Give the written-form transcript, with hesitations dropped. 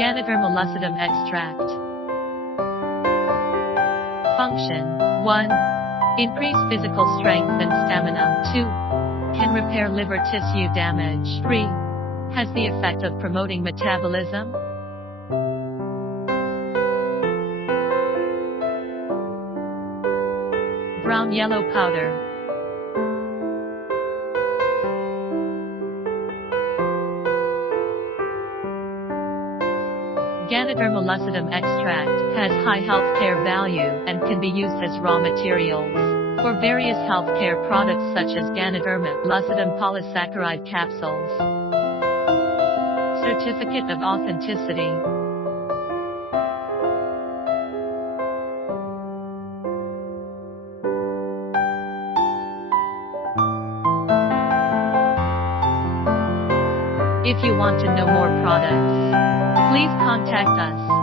Ganoderma lucidum extract. Function 1. Increase physical strength and stamina. 2. Can repair liver tissue damage. 3. Has the effect of promoting metabolism. Brown yellow powder. Ganoderma lucidum extract has high healthcare value and can be used as raw materials for various healthcare products such as Ganoderma lucidum polysaccharide capsules. Certificate of authenticity. If you want to know more products, please contact us.